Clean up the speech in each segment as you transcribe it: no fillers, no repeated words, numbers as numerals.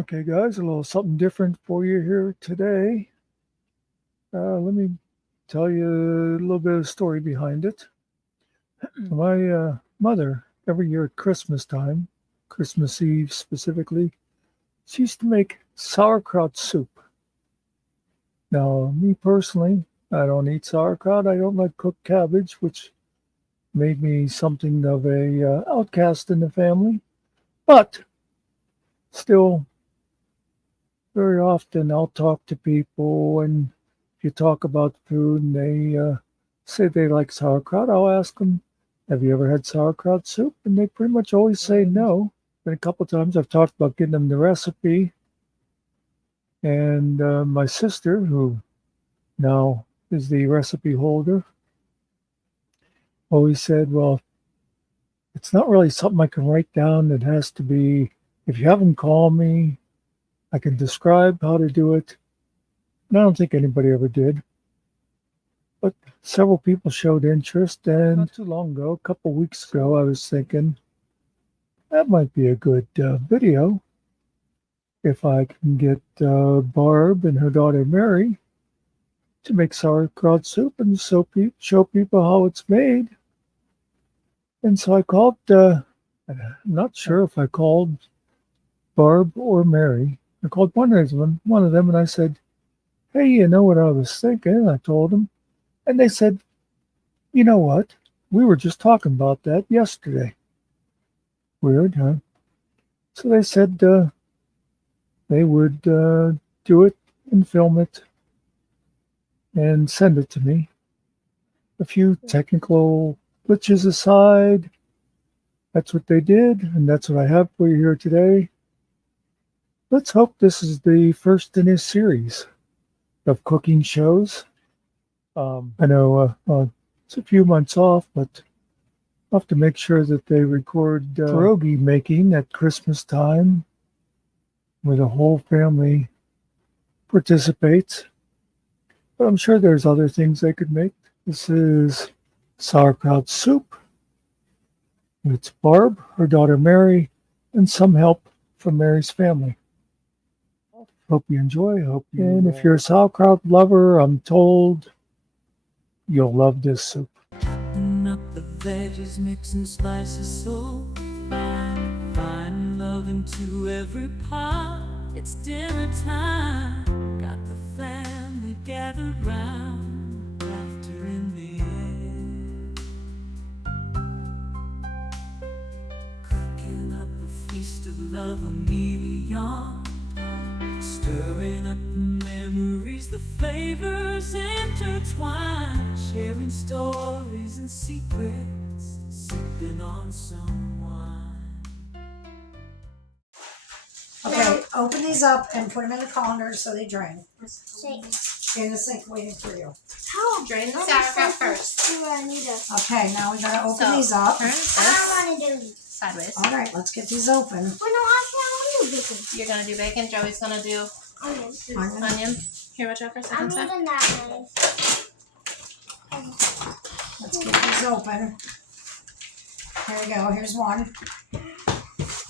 Okay, guys, a little something different for you here today. Let me tell you a little bit of the story behind it. My mother, every year at Christmas time, Christmas Eve specifically, she used to make sauerkraut soup. Now, me personally, I don't eat sauerkraut. I don't like cooked cabbage, which made me something of a outcast in the family. But still, very often I'll talk to people, and if you talk about food and they say they like sauerkraut, I'll ask them, have you ever had sauerkraut soup? And they pretty much always say no. And a couple of times I've talked about getting them the recipe. And my sister, who now is the recipe holder, always said, well, it's not really something I can write down. It has to be, if you haven't called me, I can describe how to do it. And I don't think anybody ever did. But several people showed interest, and not too long ago, a couple of weeks ago, I was thinking that might be a good video if I can get Barb and her daughter Mary to make sauerkraut soup and show people how it's made. And so I called, I'm not sure if I called Barb or Mary. I called one of them, and I said, hey, you know what I was thinking? I told them. And they said, you know what? We were just talking about that yesterday. Weird, huh? So they said they would do it and film it and send it to me. A few technical glitches aside, that's what they did, and that's what I have for you here today. Let's hope this is the first in a series of cooking shows. I know it's a few months off, but I'll have to make sure that they record pierogi making at Christmas time where the whole family participates. But I'm sure there's other things they could make. This is sauerkraut soup. It's Barb, her daughter Mary, and some help from Mary's family. Hope you enjoy. And if you're a sauerkraut lover, I'm told you'll love this soup. Cutting up the veggies, mixing slices so fine, finding love into every pot. It's dinner time. Got the family gathered round, laughter in the air. Cooking up a feast of love, a meal beyond. Stirring up the memories, the flavors intertwine, sharing stories and secrets, sipping on some wine. Okay, open these up and put them in the colander so they drain. Sink. In the sink waiting for you. How? Drain the sauerkraut first. Okay, now we gotta open these up. Turn I this don't want to do these. sideways. All right, let's get these open. Well, no, actually, I want to do bacon. You're gonna do bacon. Joey's gonna do Onion. onion. Here, watch out for a I'm second. Seth. using that knife. Let's get these open. Here we go. Here's one.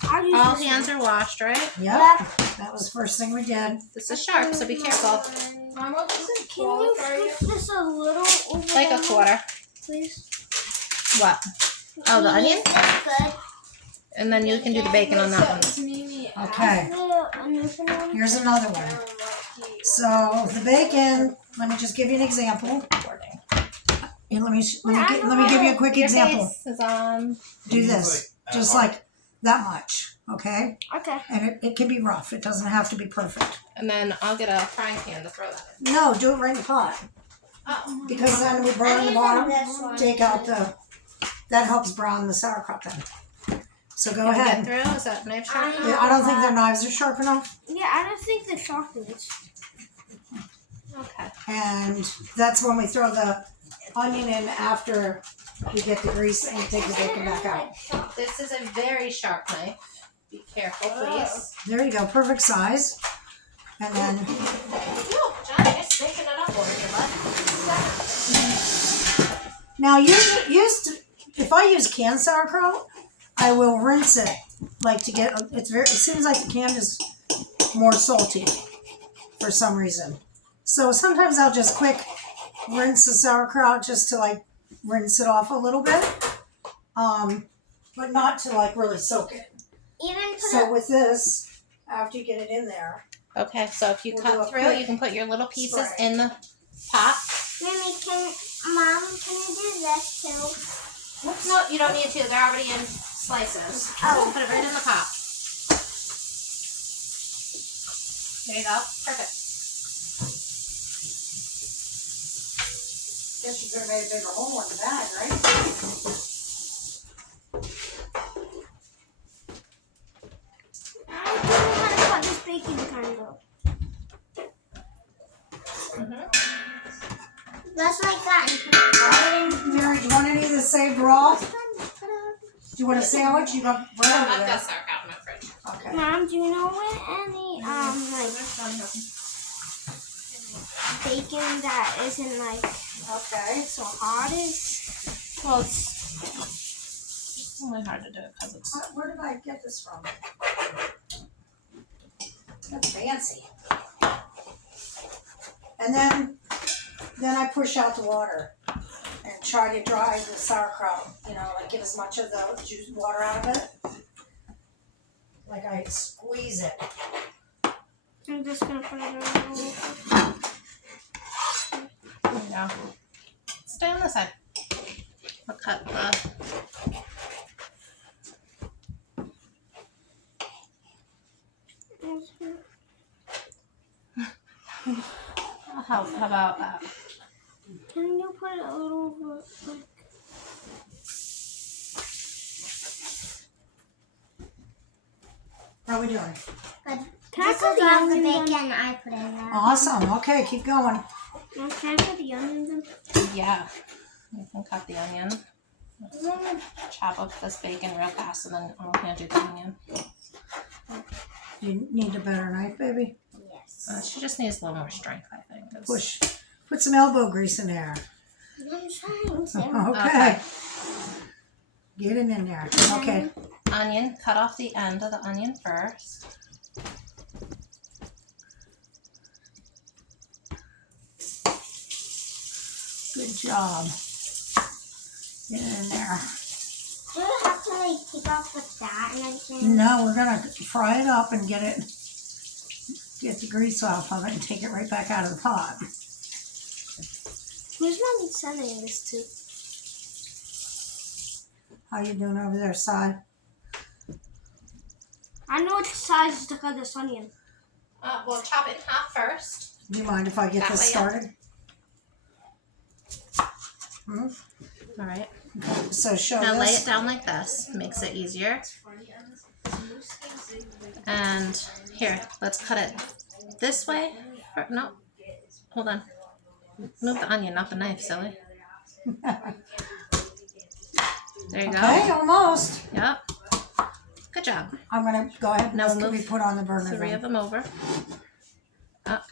I'll use All this hands are washed, right? Yep, that was the first thing we did. This is sharp, so be careful. Mama, can you flip this a little over Like a quarter. please? What? Oh, the onion? That's good. And then you can do the bacon on that one. Okay, here's another one. So the bacon, let me just give you an example. And let me give you a quick Your example. face is on. Do this, just like that much, okay? Okay. And it can be rough. It doesn't have to be perfect. And then I'll get a frying pan to throw that in. No, do it right in the pot. Oh. Because then we brown the bottom, take out that helps brown the sauerkraut then. So go Can we ahead. get through? Is that knife sharp? Yeah, I don't think their knives are sharp enough. Yeah, I don't think the sharp is. Okay. And that's when we throw the onion in after we get the grease and take the bacon back out. This is a very sharp knife. Be careful, please. There you go, perfect size. And then No, John, you're stinking it up over here, bud. now if I use canned sauerkraut, I will rinse it like to get it seems like the can is more salty for some reason. So sometimes I'll just quick rinse the sauerkraut just to like rinse it off a little bit. But not to like really soak it. Even put So with this, after you get it in there, Okay, so if you We'll do cut a through, quick you can put your little pieces spray. in the pot. Mom, can you do this too? Oops. No, you don't need to. They're already in slices. Oh. Put it right in the pot. There you go. Perfect. guess you could have made a bigger hole in the bag, right? I don't know how to cut this bacon kind of. That's like that. Mary, do you want any of this saved raw? Do you want a sandwich? You got bread over I've there. got sauerkraut in my fridge. Okay. Mom, do you know what any like bacon that isn't like Okay. so hard is? Well, it's only hard to do it because it's. Where did I get this from? That's fancy. And then I push out the water and try to dry the sauerkraut. You know, like get as much of the juice water out of it. Like I squeeze it. I'm just gonna put it in. There you go. Stay on this side. I'll cut the. How about that? Can you put it a little bit like? How are we doing? Can I put the onions bacon I put in there? Awesome. Okay, keep going. Can I put the onions in? Yeah. You can cut the onion. Chop up this bacon real fast and then I'll hand you the onion. You need a better knife, baby? Yes. She just needs a little more strength, I think. It's- Push. Put some elbow grease in there. I'm trying to. Okay. Get it in there. Okay. Onion, cut off the end of the onion first. Good job. Get it in there. Do you have to like take off the fat and everything? No, we're gonna fry it up and get the grease off of it and take it right back out of the pot. Who's mom sending this to? How you doing over there, Si? I know which size to cut this onion. We'll chop it in half first. Do you mind if I get That this way, yeah. started? All right. So show Now lay this. it down like this. Makes it easier. And here, let's cut it this way. No, hold on. Move the onion, not the knife, silly. There you go. Okay, almost. Yep. Good job. I'm gonna go ahead and Now this we'll can be move put on the burner. Three then. of them over.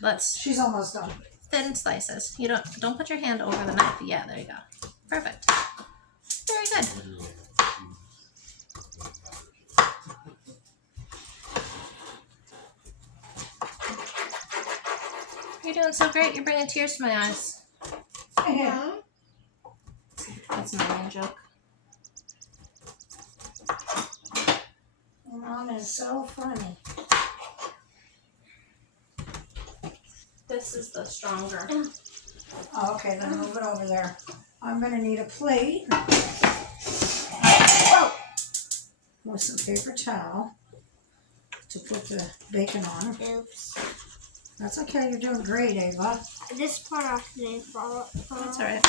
Let's She's almost done. thin slices. You don't put your hand over the knife. Yeah, there you go. Perfect. Very good. You're doing so great. You're bringing tears to my eyes. That's an onion joke. Mom is so funny. This is the stronger. Oh, okay, then move it over there. I'm gonna need a plate. With some paper towel to put the bacon on. Oops. That's okay, you're doing great, Ava. This part off today. That's all right.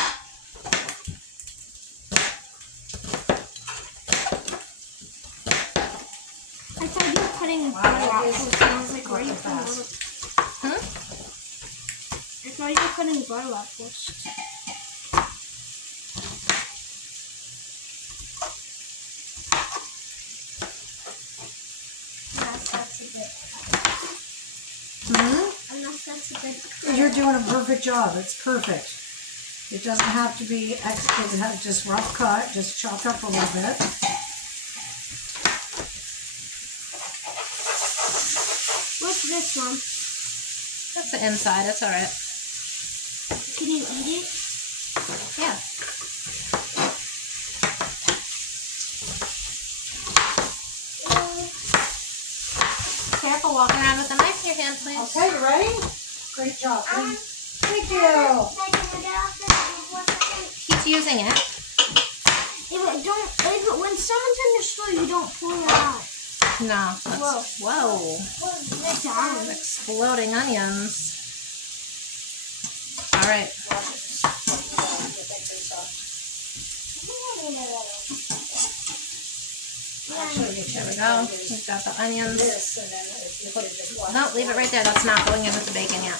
I thought you were putting Wow, butter that off. is So I was like, where are you fucking putting fast. butter? Huh? I thought you were putting butter off first. Unless that's a bit. Unless that's a bit. You're doing a perfect job. It's perfect. It doesn't have to be just rough cut, just chopped up a little bit. What's this, Mom? That's the inside. It's all right. Can you eat it? Yeah. Careful walking around with a knife in your hand, please. Okay, you ready? Great job. Thank you. Keep using it. When someone's in the store, you don't pull it out. No. Whoa. Down. Exploding onions. All right. There we go. We've got the onions. No, leave it right there. That's not going in with the bacon yet.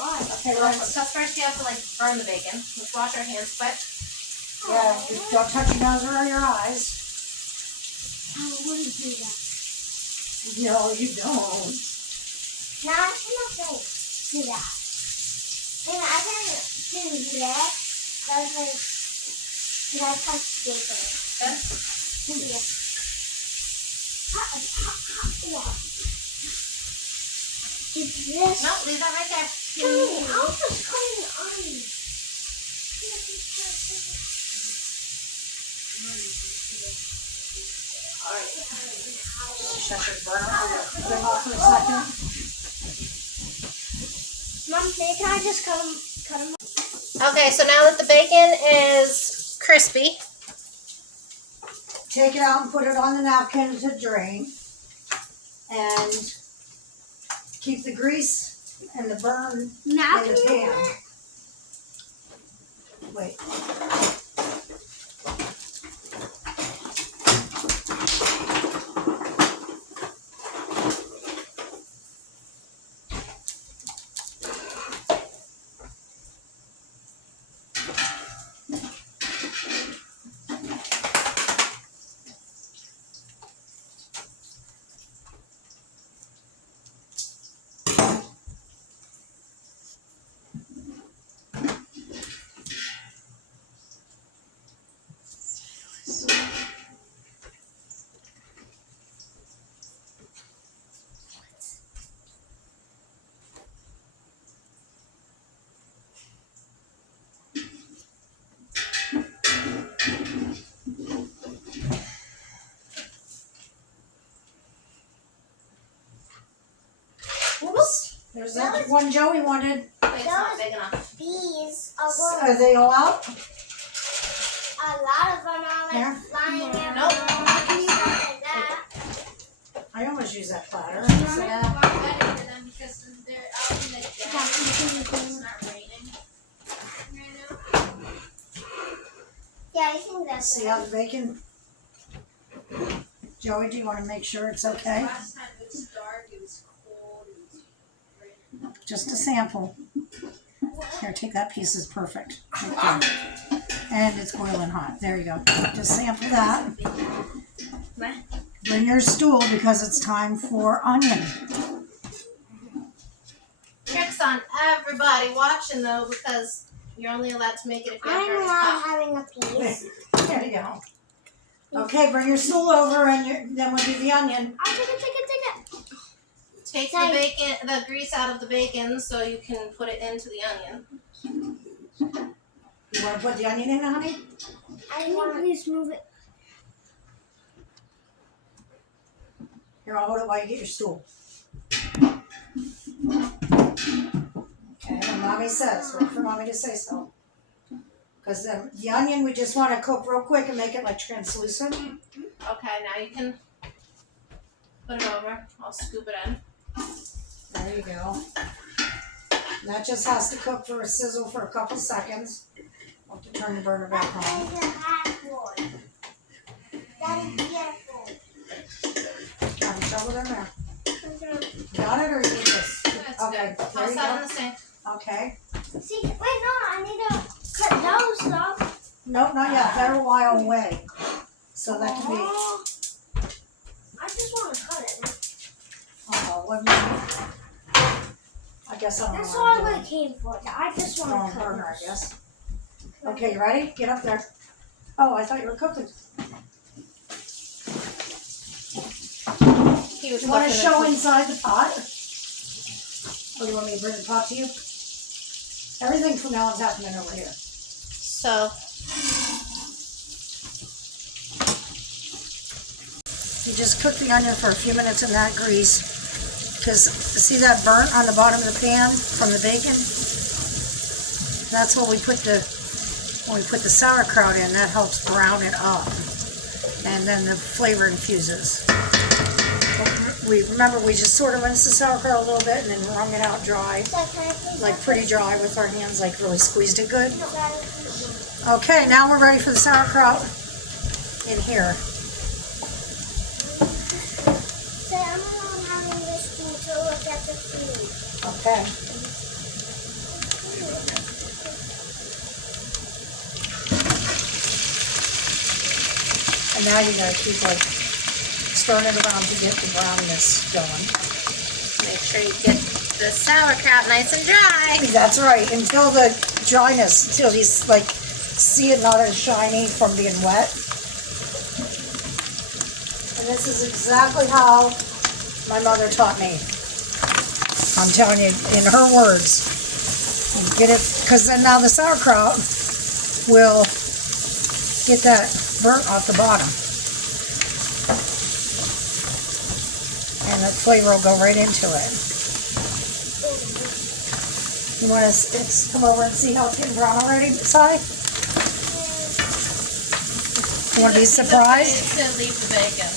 Okay, Well, so first you have to burn the bacon. Let's wash our hands quick. Yeah, don't touch your nose or your eyes. I wouldn't do that. No, you don't. No, I cannot do that. And I didn't do that. Did I touch bacon? Good. Yeah. It's this. No, leave that right there. Mommy, I was just cutting the onions. Shut your burner off for a second. Mom, can I just cut them? Okay, so now that the bacon is crispy, Take it out and put it on the napkin to drain. And keep the grease and the burn Now in can the you do pan. it? Wait. Whoops. There's that one Joey wanted. wait, it's not big enough. These are Are they all out? a lot of them are There? flying everywhere. Nope. Stuff like that. I always use that platter. Better for them because they're out in the It's not raining Yeah, I think that's See how the bacon? Joey, do you want to make sure it's okay? Last time it was dark, it was cold, it was Just a sample. Here, take that piece. Is perfect. Right there. And it's boiling hot. There you go. Just sample that. Bring your stool because it's time for onion. Tricks on everybody watching though because you're only allowed to make it if you have I'm first not cup. having a piece. There you go. Okay, bring your stool over and then we'll do the onion. I'll take it. Take the bacon, the grease out of the bacon so you can put it into the onion. You want to put the onion in, honey? Can you please move it? Here, I'll hold it while you get your stool. Okay, when Mommy says, wait for Mommy to say so. Because the onion we just want to cook real quick and make it like translucent. Okay, now you can put it over. I'll scoop it in. There you go. And that just has to cook for a sizzle for a couple seconds. I'll have to turn the burner back on. That is a hot boy. That is beautiful. Have you shoveled in there? Got it or you need this? That's Okay, good. there I'll you set it in go. the sink. Okay. See, wait, no, I need to cut those off. Nope, not yet. They're a while away. So that can be. Oh, I just want to cut it. Oh, what do you mean? I guess I don't That's know all what I'm I doing. came for. I just want Wrong to cut burner, I this. guess. Okay, you ready? Get up there. Oh, I thought you were cooking. He was You want to looking show at- inside the pot? Or do you want me to bring the pot to you? Everything from now on's happening over here. So, You just cook the onion for a few minutes in that grease. Because see that burnt on the bottom of the pan from the bacon? That's what we put when we put the sauerkraut in. That helps brown it up. And then the flavor infuses. Remember we just sort of rinsed the sauerkraut a little bit and then wrung it out dry. So can I please Like pretty dry with our hands, like really squeezed it good. have that? Okay, now we're ready for the sauerkraut in here. So I'm having this to look at the food. Okay. And now you gotta keep like stirring it around to get the brownness going. make sure you get the sauerkraut nice and dry. That's right, until the dryness, until you like see it not as shiny from being wet. And this is exactly how my mother taught me. I'm telling you, in her words. Get it, because then now the sauerkraut will get that burnt off the bottom. And the flavor will go right into it. You want to come over and see how it's getting brown already, Si? You want to be surprised? To leave the bacon.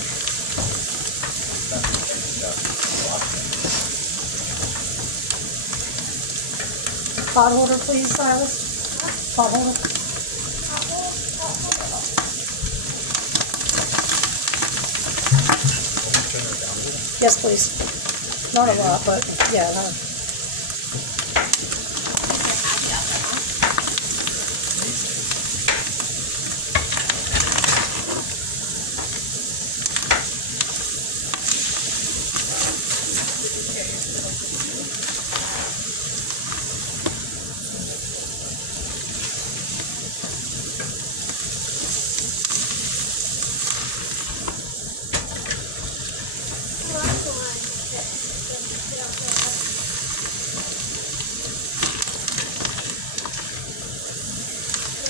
Pot holder, please, Silas. Pot holder. Yes, please. Not a lot, but yeah.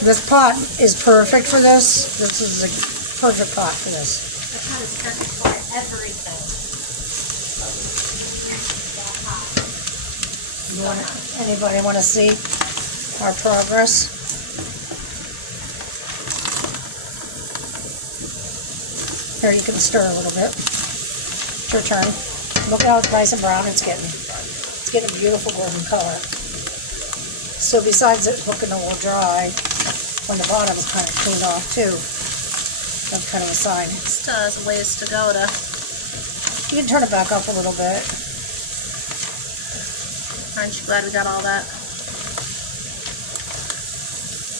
This pot is perfect for this. This is a perfect pot for this. The pot is perfect for everything. Anybody want to see our progress? Here, you can stir a little bit. It's your turn. Look how nice and brown it's getting. It's getting a beautiful golden color. So besides it looking a little dry, when the bottom is kind of cleaned off too, that's kind of a sign. Still has a ways to go to. You can turn it back up a little bit. Aren't you glad we got all that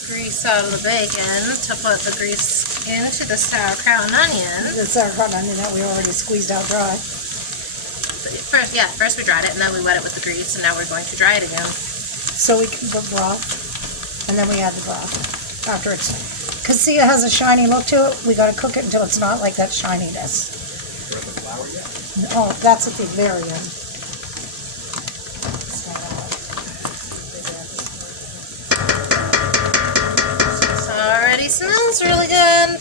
grease out of the bacon to put the grease into the sauerkraut and onion? The sauerkraut and onion that we already squeezed out dry. First we dried it and then we wet it with the grease and now we're going to dry it again. So we can put broth, and then we add the broth after it's, because see it has a shiny look to it, we got to cook it until it's not like that shininess. Where's the flour yet? Oh, that's at the very end. This already smells really good.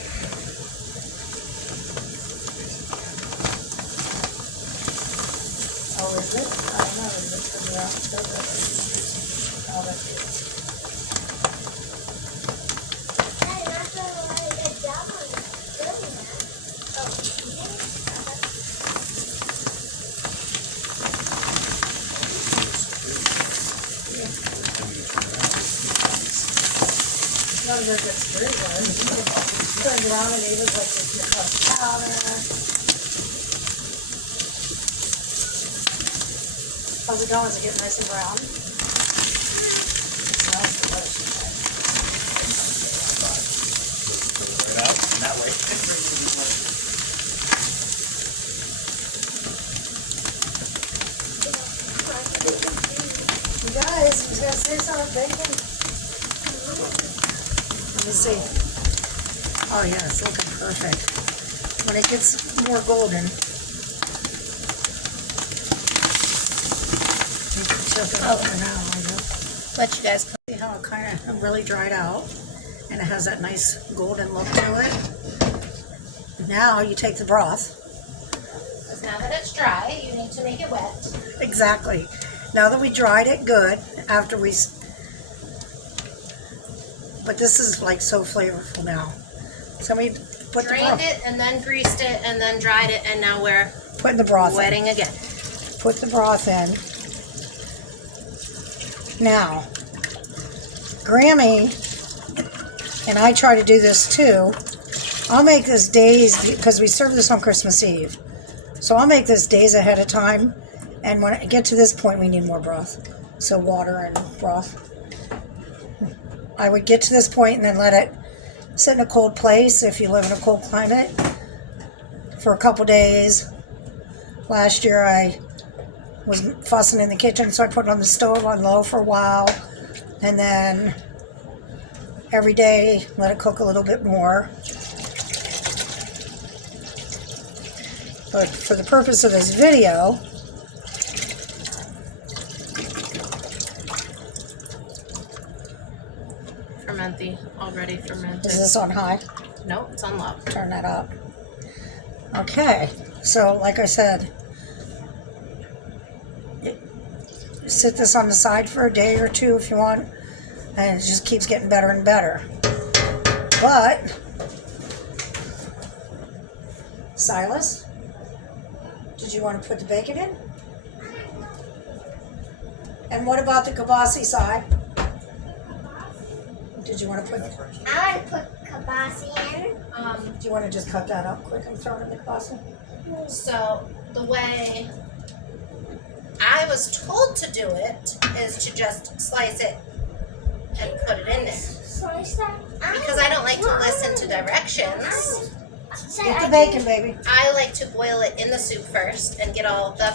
Oh, is it? I don't know, is it figure out so good? Oh, that's good. Hey, that's a really good job on doing that. Oh, None of it gets very good. Turn it around and it was like this powder. How's it going? Is it getting nice and brown? It smells delicious. Right out, and that way. You guys, I was gonna say something, bacon. Let me see. Oh yeah, it's looking perfect. When it gets more golden, tip it up for now, I guess. Let you guys cook. See how it kind of really dried out, and it has that nice golden look to it. Now you take the broth. Because now that it's dry, you need to make it wet. Exactly. Now that we dried it good, after we, but this is like so flavorful now. So we put Drained it and then greased it and then dried it, and now we're putting the broth in. wetting again. Put the broth in. Now, Grammy, and I try to do this too, I'll make this days, because we serve this on Christmas Eve. So I'll make this days ahead of time, and when I get to this point, we need more broth. So water and broth. I would get to this point and then let it sit in a cold place if you live in a cold climate for a couple days. Last year I was fussing in the kitchen, so I put it on the stove on low for a while, and then every day let it cook a little bit more. But for the purpose of this video, Already fermented. is this on high? No, it's on low. Turn that up. Okay, so like I said, sit this on the side for a day or two if you want, and it just keeps getting better and better. But Silas, did you want to put the bacon in? And what about the kielbasa side? Did you want to put? I want to put kielbasa in. Do you want to just cut that up quick and throw it in the kielbasa? So the way I was told to do it is to just slice it and put it in there. Slice that. Because I don't like to listen to directions. Get the bacon, baby. I like to boil it in the soup first and get all the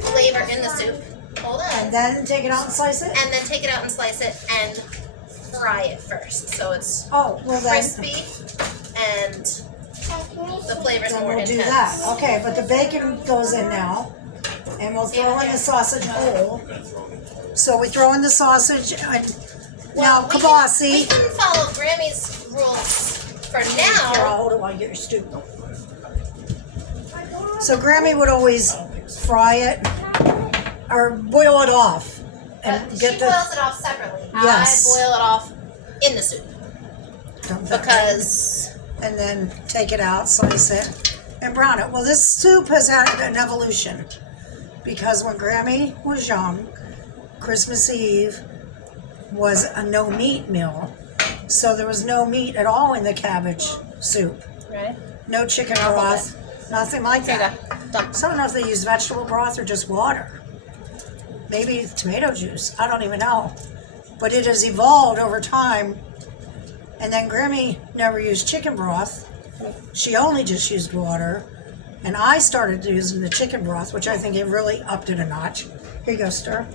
flavor in the soup. Hold on. And then take it out and slice it? And then take it out and slice it and fry it first. So it's Oh, well then, crispy and the flavor's then more we'll do intense. that. Okay, but the bacon goes in now. And we'll throw in the sausage whole. So we throw in the sausage and now we kielbasa. can follow Grammy's rules for Here, now. I'll hold it while you get your stew. So Grammy would always fry it or boil it off and She get boils it off separately. Yes. I boil it off in the soup the because and then take it out, slice it, and brown it. Well, this soup has had an evolution because when Grammy was young, Christmas Eve was a no meat meal. So there was no meat at all in the cabbage soup. right. No chicken broth, nothing like There you that. go. Done. So I don't know if they use vegetable broth or just water. Maybe tomato juice. I don't even know. But it has evolved over time. And then Grammy never used chicken broth. She only just used water. And I started using the chicken broth, which I think it really upped it a notch. Here you go, stir.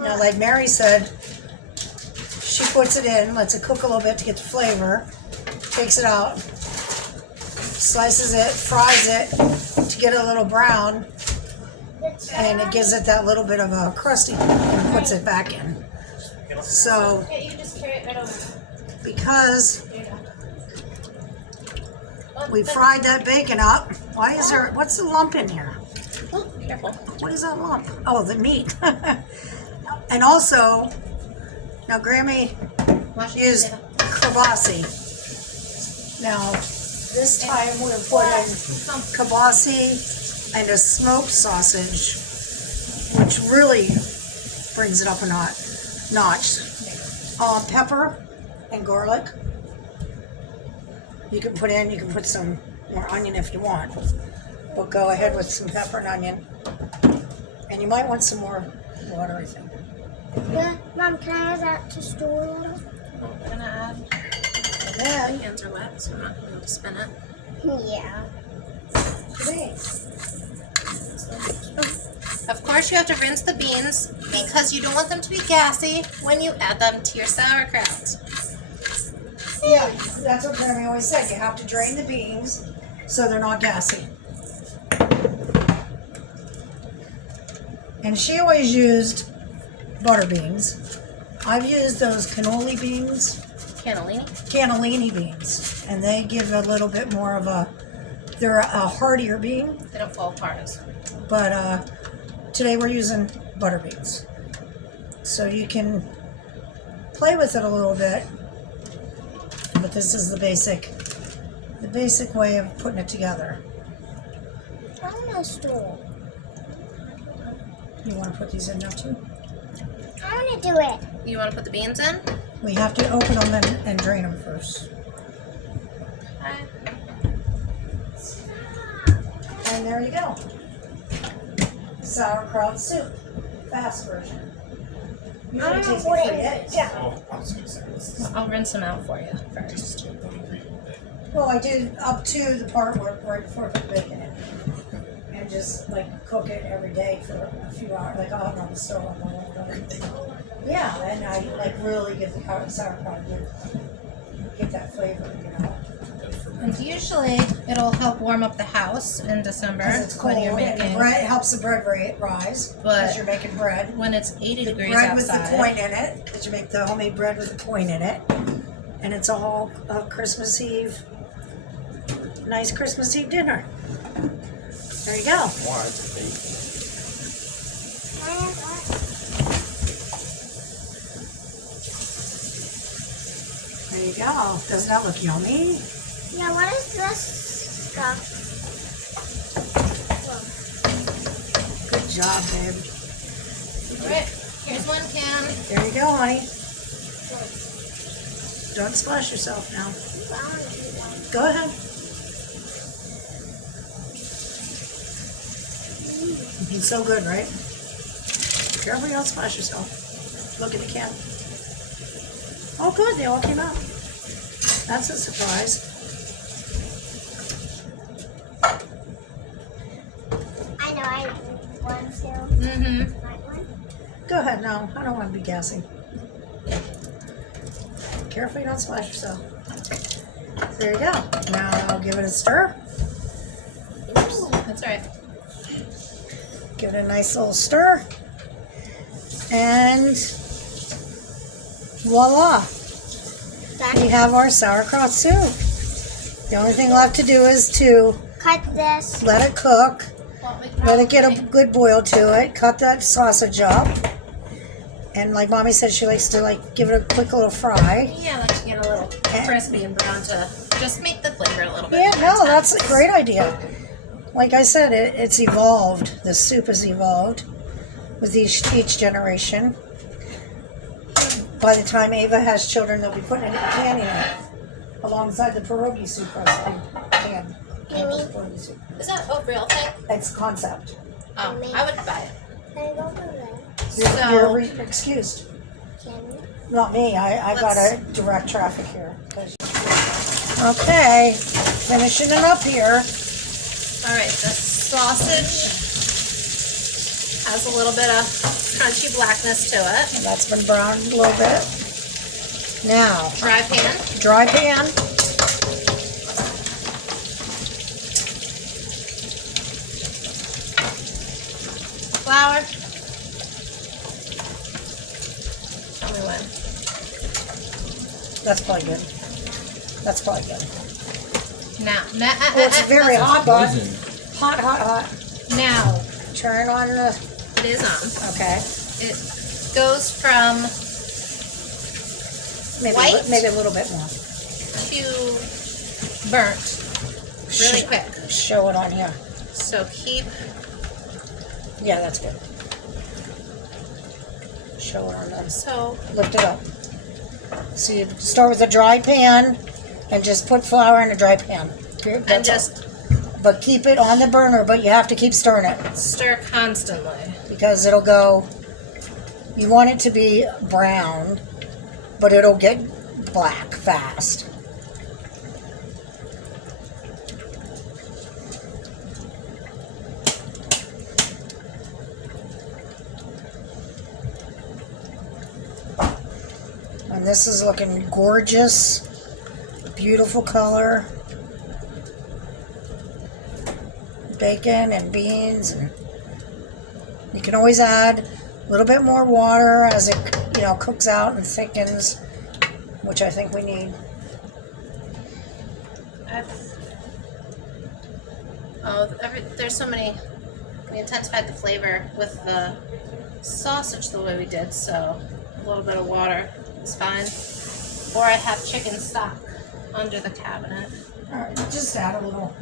Now, like Mary said, she puts it in, lets it cook a little bit to get the flavor, takes it out, slices it, fries it to get a little brown, and it gives it that little bit of a crusty, and puts it back in. So, Okay, you can just carry it right over. because There you go. we fried that bacon up, why is there, what's the lump in here? Oh, careful. What is that lump? Oh, the meat. And also, now Grammy Wash your used potato. kielbasa. Now, this time we're putting kielbasa and a smoked sausage, which really brings it up a notch. Pepper and garlic. You can put some more onion if you want. But go ahead with some pepper and onion. And you might want some more water, I think. Yeah, Mom, can I add that to store water? We're gonna add. And then, My hands are wet, so I'm not going to spin it. Yeah. Of course, you have to rinse the beans because you don't want them to be gassy when you add them to your sauerkraut. yeah, that's what Grammy always said. You have to drain the beans so they're not gassy. And she always used butter beans. I've used those cannoli beans, cannellini beans, and they give a little bit more of a, they're a heartier bean, They don't fall apart. but today we're using butter beans. So you can play with it a little bit, but this is the basic way of putting it together. I want a stool. You want to put these in now too? I want to do it. You want to put the beans in? We have to open them and drain them first. And there you go. Sauerkraut soup. Fast version. Usually it takes me 3 days. Yeah. Oh, I was gonna say this is I'll rinse them out for you first. just one ingredient thing. Well, I did up to the part where right before I put the bacon in. And just like cook it every day for a few hours. Like I'll have it on the stove on my own. Yeah, and I like really give the sauerkraut get that flavor, you know. And usually it'll help warm up the house in December Because it's cold when you're and the making. bread helps the bread rise because But you're making bread. when it's 80 degrees Bread with the outside, point in it, because you make the homemade bread with the point in it, and it's all Christmas Eve, nice Christmas Eve dinner. There you go. Why is it bacon? There you go. Doesn't that look yummy? Yeah, what is this stuff? Good job, babe. Alright, here's one can. There you go, honey. Don't splash yourself now. I want to do that. Go ahead. It's so good, right? Careful you don't splash yourself. Look at the can. Oh, good. They all came out. That's a surprise. I know I want to. Mm-hmm. Like one. Go ahead. No, I don't want to be gassing. Careful you don't splash yourself. There you go. Now I'll give it a stir. Oops, that's all right. Give it a nice little stir. And voila. We have our sauerkraut soup. The only thing left to do is to Cut this. let it cook, Well, we let it get a probably- good boil to it, cut that sausage up. And like Mommy said, she likes to like give it a quick little fry. Yeah, let's get a little crispy and brown to just make the flavor a little bit. Yeah, more no, that's intense. a great idea. Like I said, it's evolved. The soup has evolved with each generation. By the time Ava has children, they'll be putting it in a can in it, alongside the pierogi soup recipe. Can. Pierogi soup. Is that a real thing? It's concept. Oh, I would buy it. Can I go for that? You're excused. Can we? Not me. I got Let's- to direct traffic here. Okay, finishing it up here. All right, the sausage has a little bit of crunchy blackness to it. That's been browned a little bit. Now, Dry pan. dry pan. Flour. Tell me when. That's probably good. That's probably good. Now, Oh, it's very hot, bud. Poison. Hot, hot, hot. now Turn on the. it is on. Okay. It goes from Maybe White? maybe a little bit more. to burnt really quick. Show it on here. So keep Yeah, that's good. Show it on this. so Lift it up. So you start with a dry pan and just put flour in a dry pan. and That's all. just But keep it on the burner, but you have to keep stirring it stir constantly. because it'll go. You want it to be brown, but it'll get black fast. And this is looking gorgeous. Beautiful color. Bacon and beans and You can always add a little bit more water as it, cooks out and thickens, which I think we need. There's so many. We intensified the flavor with the sausage the way we did, so a little bit of water is fine. Or I have chicken stock under the cabinet. Alright, just add a little.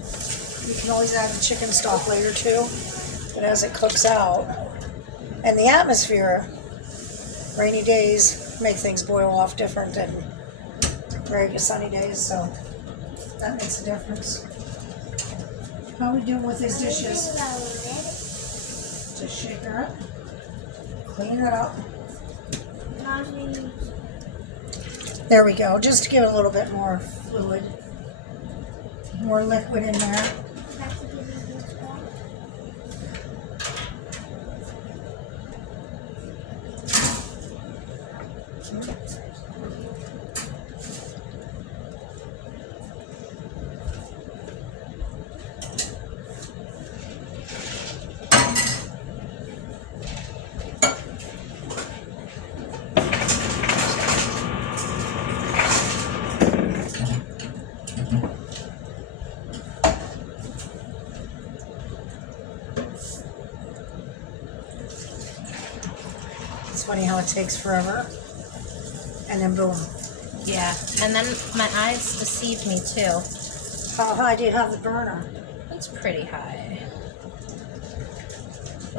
You can always add the chicken stock later too, but as it cooks out. And the atmosphere, rainy days make things boil off different than very sunny days, so that makes a difference. How are we doing with these dishes? Just shake her up, clean it up. There we go, just to give it a little bit more fluid, more liquid in there. It's funny how it takes forever, and then boom. Yeah, and then my eyes deceived me too. How high do you have the burner? It's pretty high. So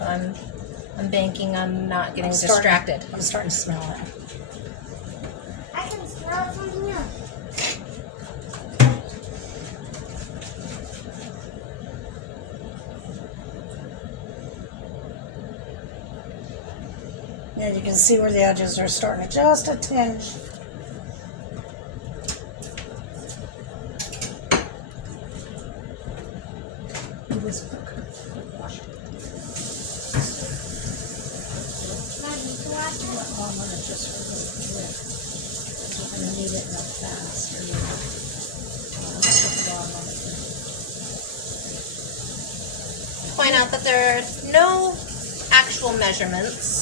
I'm banking on not getting distracted. I'm starting to smell it. I can smell it from here. Yeah, you can see where the edges are starting to just a tinge. This book. I'm gonna just for this lift. I'm gonna need it real fast. Point out that there are no actual measurements.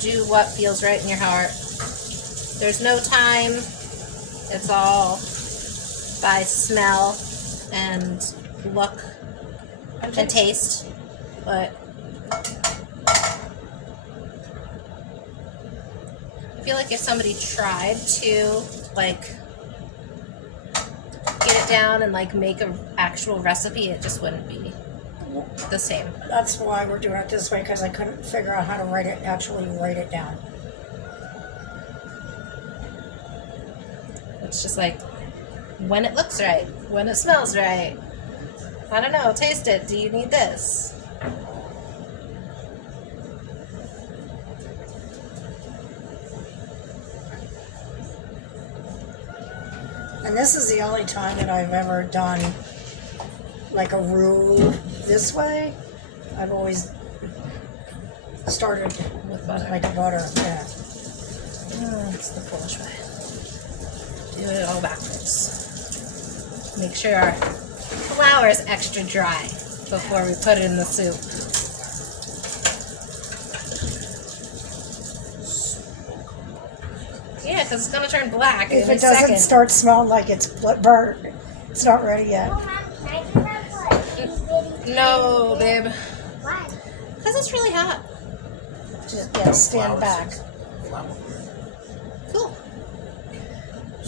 Do what feels right in your heart. There's no time. It's all by smell and look and taste. But I feel like if somebody tried to get it down and make an actual recipe, it just wouldn't be the same. That's why we're doing it this way, because I couldn't figure out how to actually write it down. It's just when it looks right, when it smells right. I don't know, taste it. Do you need this? And this is the only time that I've ever done a roux this way. I've always started With butter. like a butter. Yeah. It's the foolish way. Do it all backwards. Make sure our flour is extra dry before we put it in the soup. Yeah, because it's going to turn black in If a it doesn't second. start smelling like it's burnt, it's not ready yet. Oh, Mom, can I do that for No, babe. Why? Because it's really hot. Just stand back. Cool.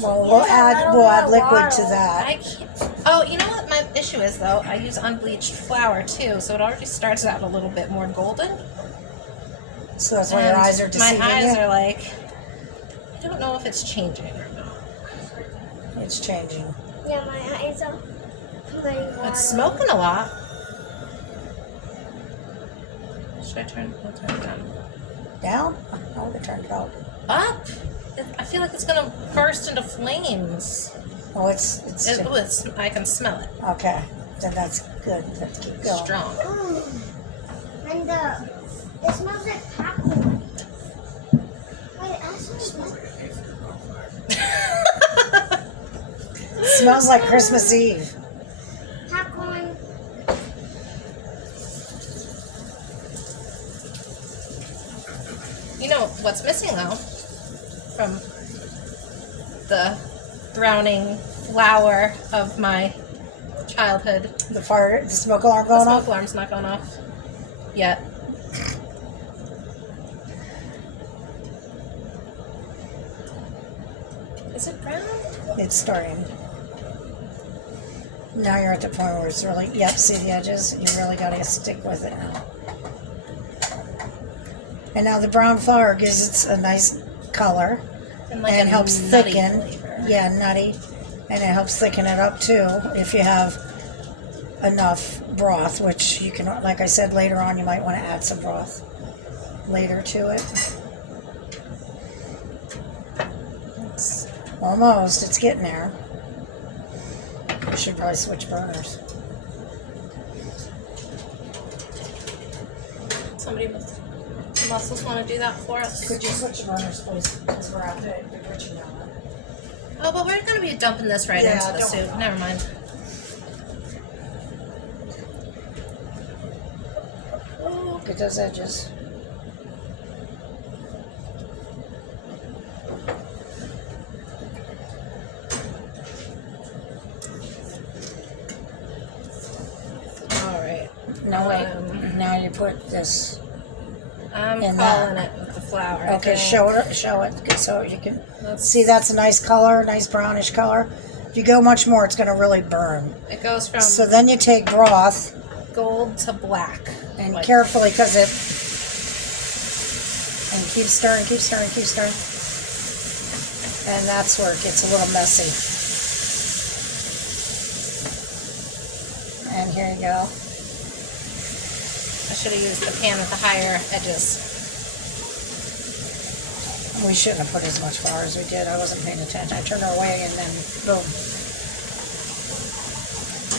Well, we'll add liquid to that. I can't. Oh, you know what my issue is though? I use unbleached flour too, so it already starts out a little bit more golden. So that's why your And eyes are deceiving my eyes you. are I don't know if it's changing or not. It's changing. Yeah, my eyes are pretty water. It's smoking a lot. Should I turn it down? Down? I would have turned it up. Up? I feel like it's gonna burst into flames. Oh, it's I can smell it. okay. Then that's good. Let's keep going. Strong. And it smells like popcorn. Wait, I smell Smells like Christmas Eve. popcorn. what's missing though from the browning flower of my childhood. The smoke alarm The going smoke off? alarm's not going off yet. Is it brown? It's starting. Now you're at the point where it's really, yep, see the edges? You really got to stick with it now. And now the brown flour gives it a nice color And like and a helps nutty thicken. flavor. Yeah, nutty. And it helps thicken it up too if you have enough broth, which you can, like I said, later on you might want to add some broth later to it. It's- Almost, it's getting there. We should probably switch burners. Somebody with muscles want to do that for us. Could you switch burners, please? Because we're out there bridging now. Oh, but we're going to be dumping this right Yeah, into the don't soup. worry. Never mind. Look at those edges. All right. No, wait. Now you put this. I'm And calling that. it with the flour. I Okay, think. show it, good, so you can Let's- see. That's a nice color, nice brownish color. If you go much more, it's going to really burn. It goes from So then you take broth gold to black. and Like- carefully, because it, and keep stirring, keep stirring, keep stirring. And that's where it gets a little messy. And here you go. I should have used the pan with the higher edges. We shouldn't have put as much flour as we did. I wasn't paying attention. I turned her away and then boom.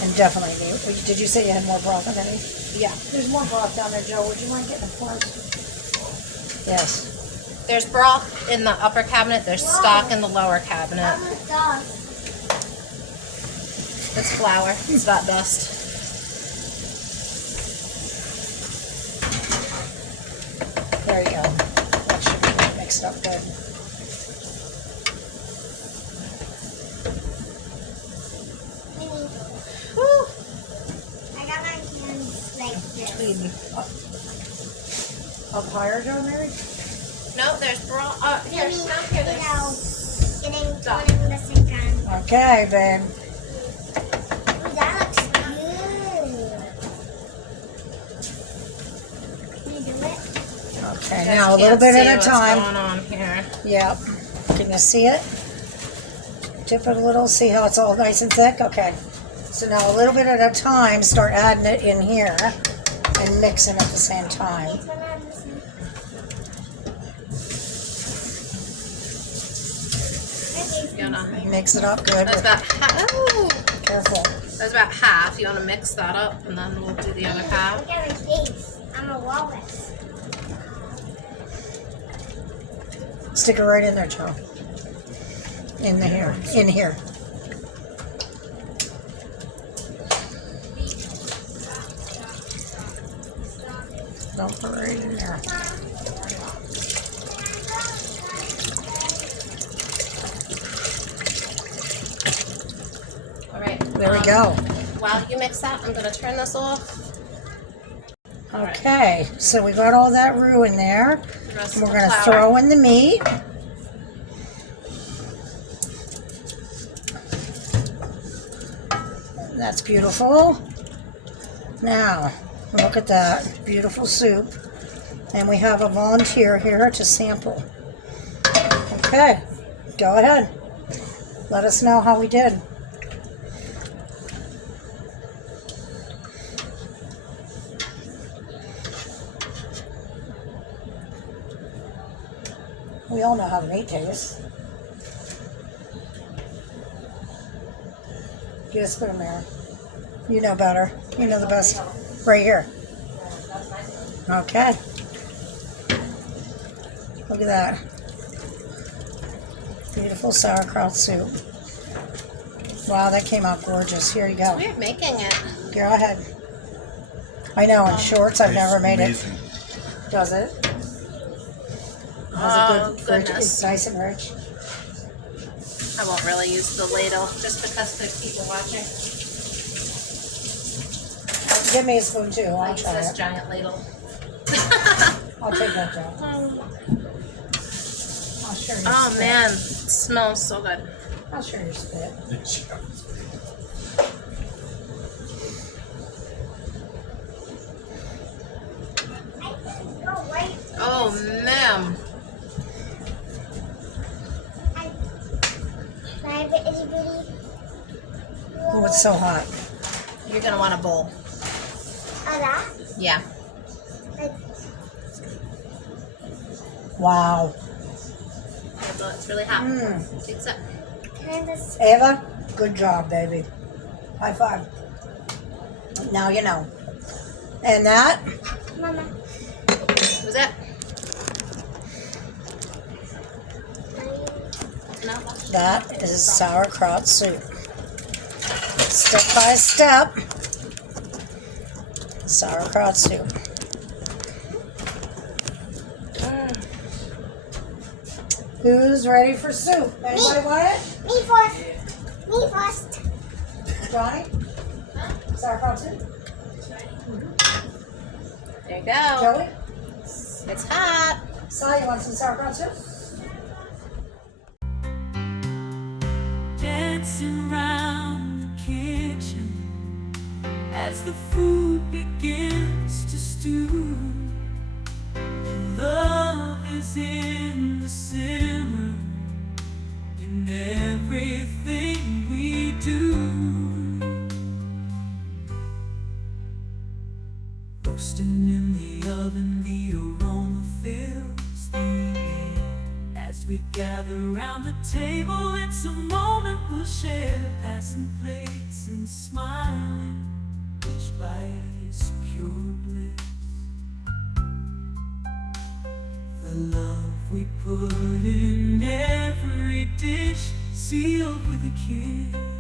And definitely need. Did you say you had more broth than any? Yeah. There's more broth down there, Joe. Would you mind getting a fork? Yes. There's broth in the upper cabinet. There's stock in the lower cabinet. Almost done. It's flour. It's not dust. There you go. That should be mixed up good. Mimi, Woo. I got my hands like this. Up higher, Joe, maybe? No, there's broth. Here, Mimi, down here. you know, There's getting Stop. one in the sink on. Okay, babe. Ooh, that looks good. Can you do it? Okay, You guys now a little can't bit see at a what's time. going on here. Yep. Can you see it? Dip it a little, see how it's all nice and thick? Okay. So now a little bit at a time, start adding it in here and mixing at the same time. It's one on the sink. Okay, You wanna- Mix it up good. That's about half. Oh, Careful. that's about half. You want to mix that up, and then we'll do the other half. Look at my face. I'm a walrus. Stick it right in there, Joe. In the here. In here. Dump it right in there. All right. There we go. While you mix that, I'm gonna turn this off. Okay, so we got all that roux in there. The rest And of we're the going to flour. throw in the meat. That's beautiful. Now, look at that beautiful soup. And we have a volunteer here to sample. Okay, go ahead. Let us know how we did. We all know how the meat tastes. Get a spoon there. You know better. You know the best. Right here. Okay. Look at that. Beautiful sauerkraut soup. Wow, that came out gorgeous. Here you go. We're making it. Go ahead. I know, in shorts, I've never made it. Amazing. Does it? Has a Oh, good goodness. It's nice and rich. I won't really use the ladle just because the people watching. Give me a spoon too. I'll I'll use try this it. giant ladle. I'll take that job. Oh I'll share your spit. man, it smells so good. I'll share your spit. Go right. Oh man. My itty bitty. Oh, it's so hot. You're gonna want a bowl. That? Yeah. Like, Wow. It's really hot. Mm. Take a sip. kind of. Ava, good job, baby. High five. Now you know. And that, Mama. Was that? No. that is sauerkraut soup. Step by step, sauerkraut soup. Who's ready for soup? Anybody want it? Me first. Me first. Johnny? Sauerkraut soup? There you go. Joey? It's hot. Sal, you want some sauerkraut soup? Dancing around the kitchen as the food begins to stew. Love is in the simmer in everything we do. Roasting in the oven, the aroma fills the air. As we gather around the table, it's a moment we'll share, passing plates and smiling. Each bite is pure bliss. The love we put in every dish, sealed with a kiss.